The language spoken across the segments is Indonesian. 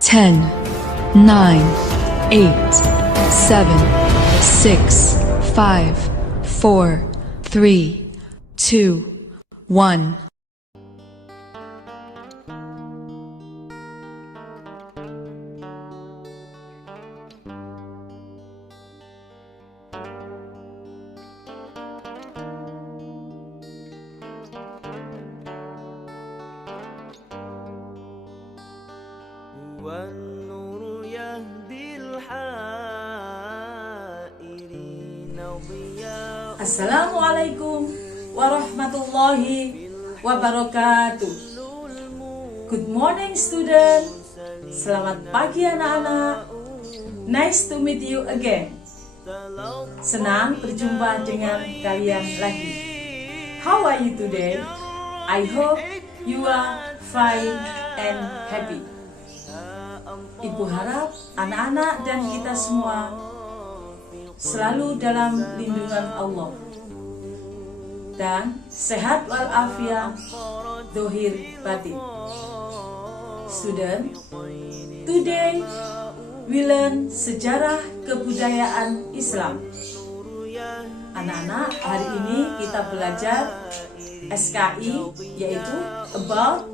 10, 9, 8, 7, 6, 5, 4, 3, 2, 1. والنور يهدي الحائرين ضياء. Assalamualaikum warahmatullahi wabarakatuh. Good morning student. Selamat pagi anak-anak. Nice to meet you again. Senang berjumpa dengan kalian lagi. How are you today? I hope you are fine and happy. Ibu harap anak-anak dan kita semua selalu dalam lindungan Allah dan sehat walafiat dohir batin. Student, today we learn sejarah kebudayaan Islam. Anak-anak, hari ini kita belajar SKI, yaitu about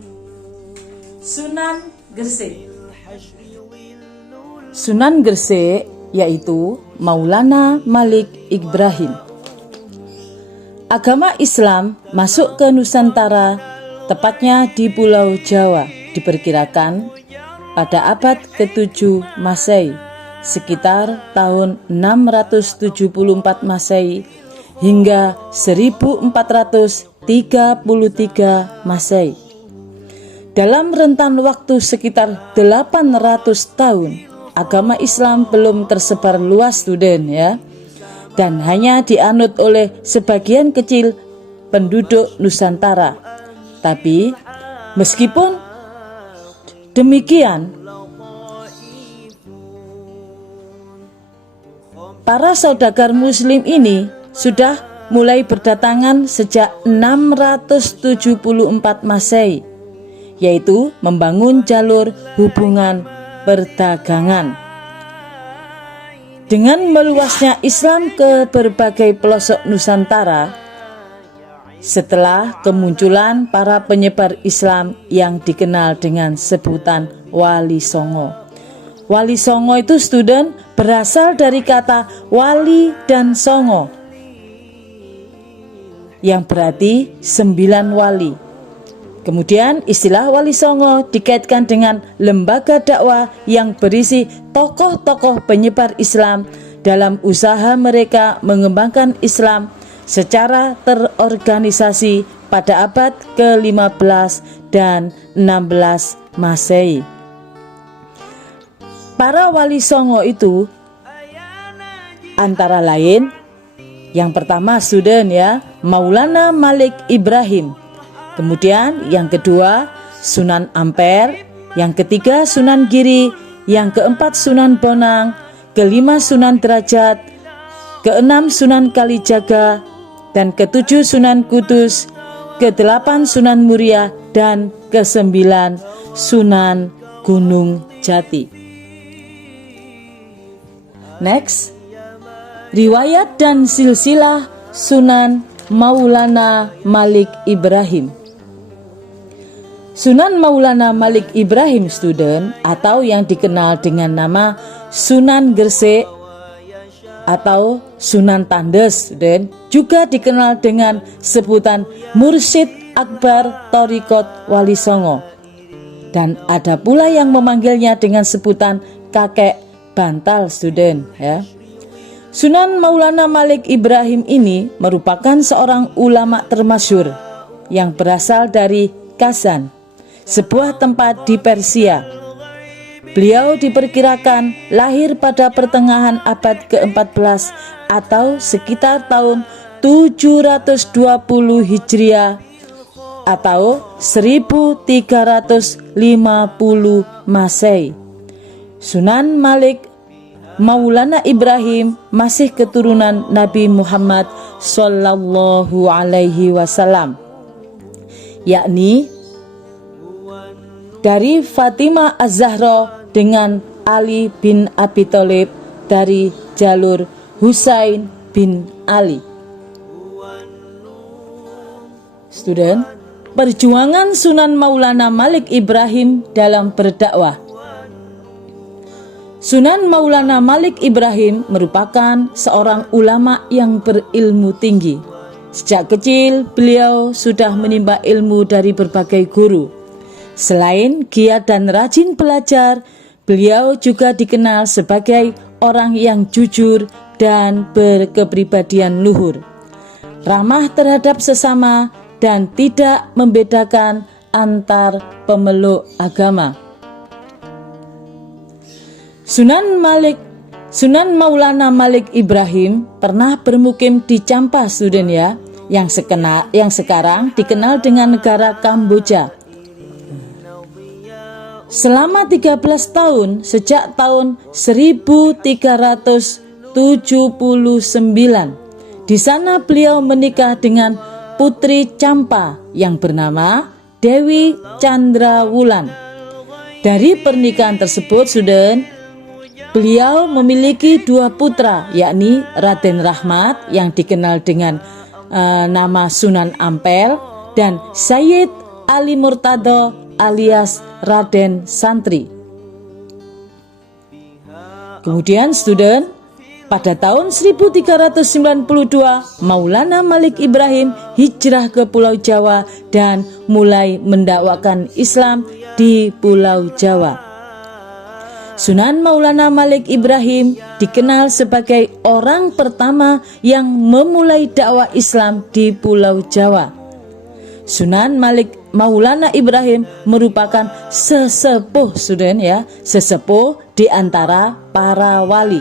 Sunan Gresik. Sunan Gresik yaitu Maulana Malik Ibrahim. Agama Islam masuk ke Nusantara, tepatnya di Pulau Jawa, diperkirakan pada abad ke-7 Masehi, sekitar tahun 674 Masehi hingga 1433 Masehi. Dalam rentan waktu sekitar 800 tahun, agama Islam belum tersebar luas student ya, dan hanya dianut oleh sebagian kecil penduduk Nusantara. Tapi meskipun demikian, para saudagar muslim ini sudah mulai berdatangan sejak 674 Masehi, yaitu membangun jalur hubungan perdagangan. Dengan meluasnya Islam ke berbagai pelosok Nusantara, setelah kemunculan para penyebar Islam yang dikenal dengan sebutan Wali Songo. Wali Songo itu student berasal dari kata wali dan songo, yang berarti 9 wali. Kemudian istilah Wali Songo dikaitkan dengan lembaga dakwah yang berisi tokoh-tokoh penyebar Islam dalam usaha mereka mengembangkan Islam secara terorganisasi pada abad ke-15 dan 16 Masehi. Para Wali Songo itu antara lain, yang pertama student ya, Maulana Malik Ibrahim. Kemudian yang kedua Sunan Ampel, yang ketiga Sunan Giri, yang keempat Sunan Bonang, kelima Sunan Derajat, keenam Sunan Kalijaga, dan ketujuh Sunan Kudus, kedelapan Sunan Muria, dan kesembilan Sunan Gunung Jati. Next, riwayat dan silsilah Sunan Maulana Malik Ibrahim. Sunan Maulana Malik Ibrahim student, atau yang dikenal dengan nama Sunan Gresik atau Sunan Tandes student, juga dikenal dengan sebutan Mursyid Akbar Thariqat Wali Songo, dan ada pula yang memanggilnya dengan sebutan kakek bantal student ya. Sunan Maulana Malik Ibrahim ini merupakan seorang ulama termasyhur yang berasal dari Kazan, sebuah tempat di Persia. Beliau diperkirakan lahir pada pertengahan abad ke-14 atau sekitar tahun 720 Hijriah atau 1350 Masehi. Sunan Malik Maulana Ibrahim masih keturunan Nabi Muhammad Sallallahu Alaihi Wasallam, yakni dari Fatimah Az-Zahra dengan Ali bin Abi Thalib dari jalur Husain bin Ali. Student, perjuangan Sunan Maulana Malik Ibrahim dalam berdakwah. Sunan Maulana Malik Ibrahim merupakan seorang ulama yang berilmu tinggi. Sejak kecil, beliau sudah menimba ilmu dari berbagai guru. Selain giat dan rajin belajar, beliau juga dikenal sebagai orang yang jujur dan berkepribadian luhur, ramah terhadap sesama, dan tidak membedakan antar pemeluk agama. Sunan Maulana Malik Ibrahim pernah bermukim di Champa, student ya, yang sekarang dikenal dengan negara Kamboja. Selama 13 tahun sejak tahun 1379, di sana beliau menikah dengan putri Champa yang bernama Dewi Chandrawulan. Dari pernikahan tersebut, student, beliau memiliki 2 putra, yakni Raden Rahmat yang dikenal dengan nama Sunan Ampel dan Sayyid Ali Murtado alias Raden Santri. Kemudian, student, pada tahun 1392, Maulana Malik Ibrahim hijrah ke Pulau Jawa dan mulai mendakwakan Islam di Pulau Jawa. Sunan Maulana Malik Ibrahim dikenal sebagai orang pertama yang memulai dakwah Islam di Pulau Jawa. Sunan Maulana Ibrahim merupakan sesepuh, student ya, sesepuh di antara para wali.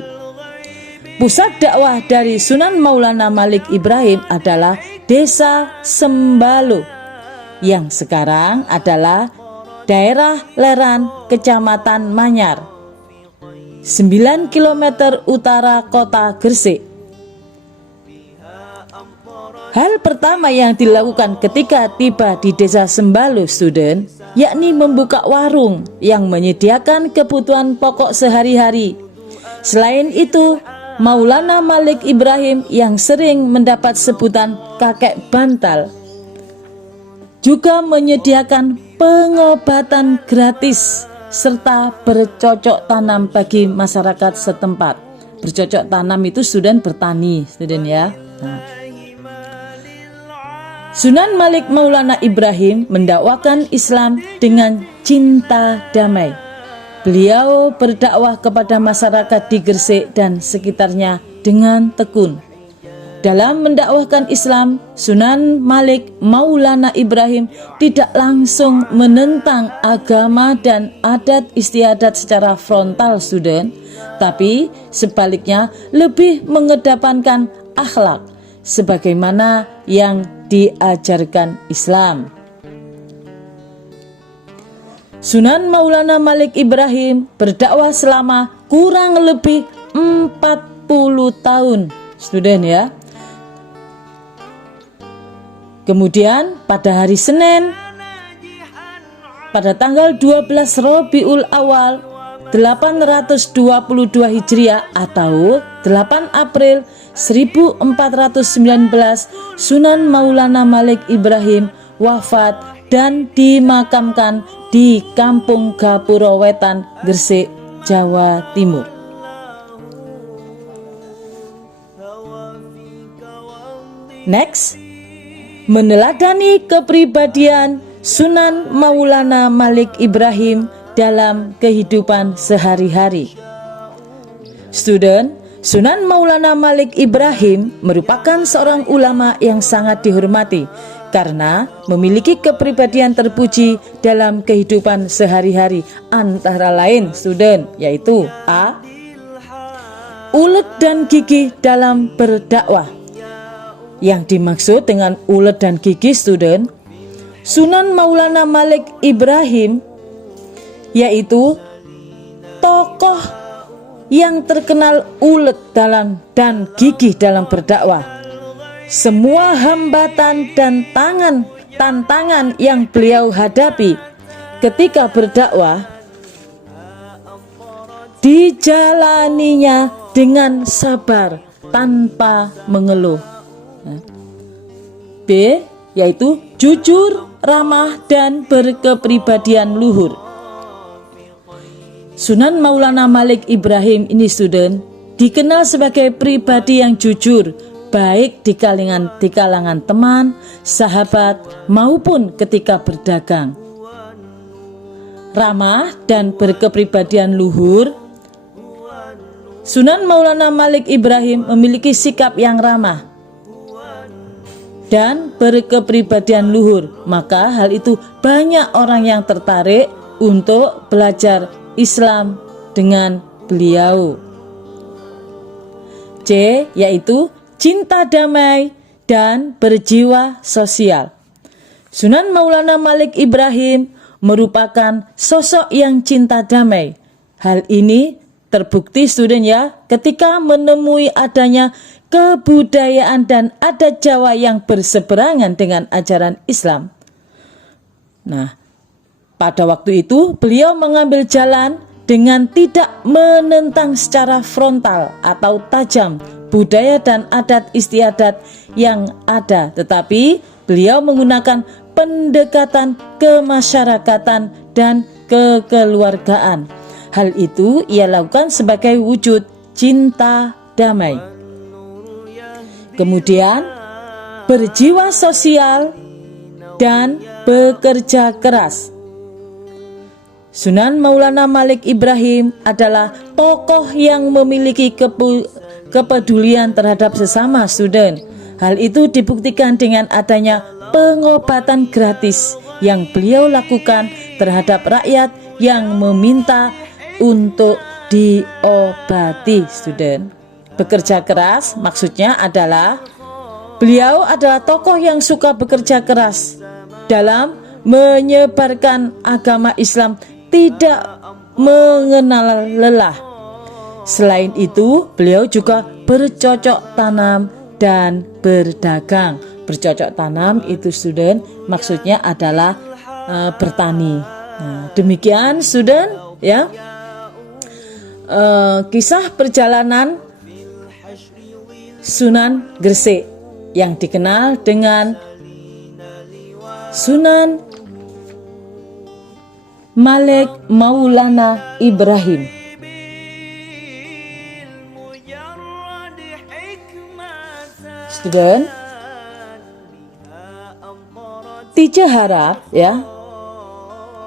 Pusat dakwah dari Sunan Maulana Malik Ibrahim adalah Desa Sembalo, yang sekarang adalah daerah Leran, Kecamatan Manyar, 9 km utara kota Gresik. Hal pertama yang dilakukan ketika tiba di Desa Sembalo, student, yakni membuka warung yang menyediakan kebutuhan pokok sehari-hari. Selain itu, Maulana Malik Ibrahim yang sering mendapat sebutan kakek bantal juga menyediakan pengobatan gratis serta bercocok tanam bagi masyarakat setempat. Bercocok tanam itu student bertani, student ya. Sunan Malik Maulana Ibrahim mendakwakan Islam dengan cinta damai. Beliau berdakwah kepada masyarakat di Gresik dan sekitarnya dengan tekun. Dalam mendakwahkan Islam, Sunan Malik Maulana Ibrahim tidak langsung menentang agama dan adat istiadat secara frontal, student, tapi sebaliknya lebih mengedepankan akhlak sebagaimana yang diajarkan Islam. Sunan Maulana Malik Ibrahim berdakwah selama kurang lebih 40 tahun, student ya. Kemudian pada hari Senin, pada tanggal 12 Rabiul Awal 822 Hijriah atau 8 April 1419, Sunan Maulana Malik Ibrahim wafat dan dimakamkan di Kampung Gapura Wetan, Gresik, Jawa Timur. Next, meneladani kepribadian Sunan Maulana Malik Ibrahim dalam kehidupan sehari-hari. Student, Sunan Maulana Malik Ibrahim merupakan seorang ulama yang sangat dihormati karena memiliki kepribadian terpuji dalam kehidupan sehari-hari, antara lain, student, yaitu A. Ulet dan gigih dalam berdakwah. Yang dimaksud dengan ulet dan gigih, student, Sunan Maulana Malik Ibrahim yaitu tokoh yang terkenal ulet dalam dan gigih dalam berdakwah. Semua hambatan dan tantangan yang beliau hadapi ketika berdakwah dijalaninya dengan sabar tanpa mengeluh. B, yaitu jujur, ramah, dan berkepribadian luhur. Sunan Maulana Malik Ibrahim ini student dikenal sebagai pribadi yang jujur, baik di kalangan teman, sahabat, maupun ketika berdagang. Ramah dan berkepribadian luhur. Sunan Maulana Malik Ibrahim memiliki sikap yang ramah dan berkepribadian luhur, maka hal itu banyak orang yang tertarik untuk belajar Islam dengan beliau. C, yaitu cinta damai dan berjiwa sosial. Sunan Maulana Malik Ibrahim merupakan sosok yang cinta damai. Hal ini terbukti student ya, ketika menemui adanya kebudayaan dan adat Jawa yang berseberangan dengan ajaran Islam. Nah, pada waktu itu beliau mengambil jalan dengan tidak menentang secara frontal atau tajam budaya dan adat istiadat yang ada, tetapi beliau menggunakan pendekatan kemasyarakatan dan kekeluargaan. Hal itu ia lakukan sebagai wujud cinta damai. Kemudian berjiwa sosial dan bekerja keras. Sunan Maulana Malik Ibrahim adalah tokoh yang memiliki kepedulian terhadap sesama student. Hal itu dibuktikan dengan adanya pengobatan gratis yang beliau lakukan terhadap rakyat yang meminta untuk diobati student. Bekerja keras maksudnya adalah beliau adalah tokoh yang suka bekerja keras dalam menyebarkan agama Islam, tidak mengenal lelah. Selain itu, beliau juga bercocok tanam dan berdagang. Bercocok tanam itu student maksudnya adalah bertani. Nah, demikian student ya, kisah perjalanan Sunan Gresik yang dikenal dengan Sunan Malik Maulana Ibrahim. Student, teacher harap ya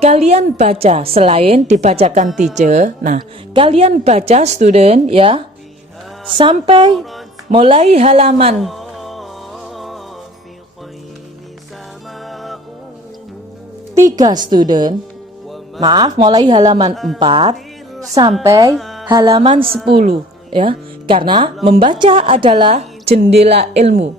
kalian baca, selain dibacakan teacher, nah kalian baca student ya sampai mulai halaman 3 student. Maaf, mulai halaman 4 sampai halaman 10 ya. Karena membaca adalah jendela ilmu.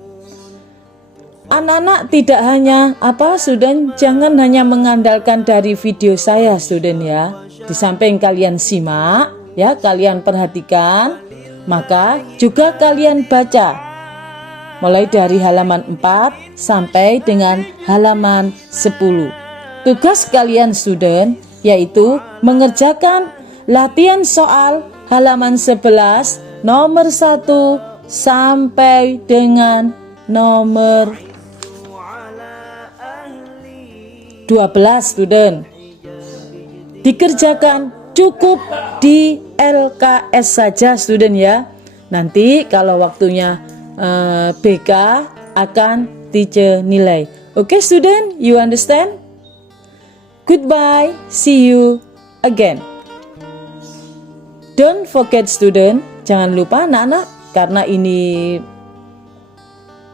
Anak-anak tidak hanya student, jangan hanya mengandalkan dari video saya student ya. Di samping kalian simak ya, kalian perhatikan, maka juga kalian baca mulai dari halaman 4 sampai dengan halaman 10. Tugas kalian student yaitu mengerjakan latihan soal halaman 11 nomor 1 sampai dengan nomor 12 student. Dikerjakan cukup di LKS saja student ya. Nanti kalau waktunya BK akan teacher nilai. Oke student, you understand? Goodbye, see you again. Don't forget student, jangan lupa anak-anak, karena ini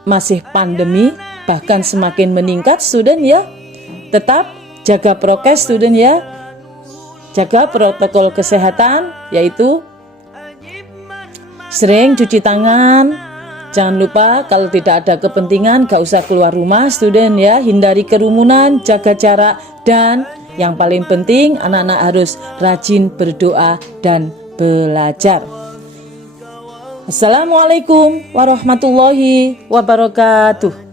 masih pandemi, bahkan semakin meningkat student ya. Tetap jaga prokes student ya. Jaga protokol kesehatan, yaitu sering cuci tangan. Jangan lupa kalau tidak ada kepentingan gak usah keluar rumah student ya. Hindari kerumunan, jaga jarak, dan yang paling penting anak-anak harus rajin berdoa dan belajar. Assalamualaikum warahmatullahi wabarakatuh.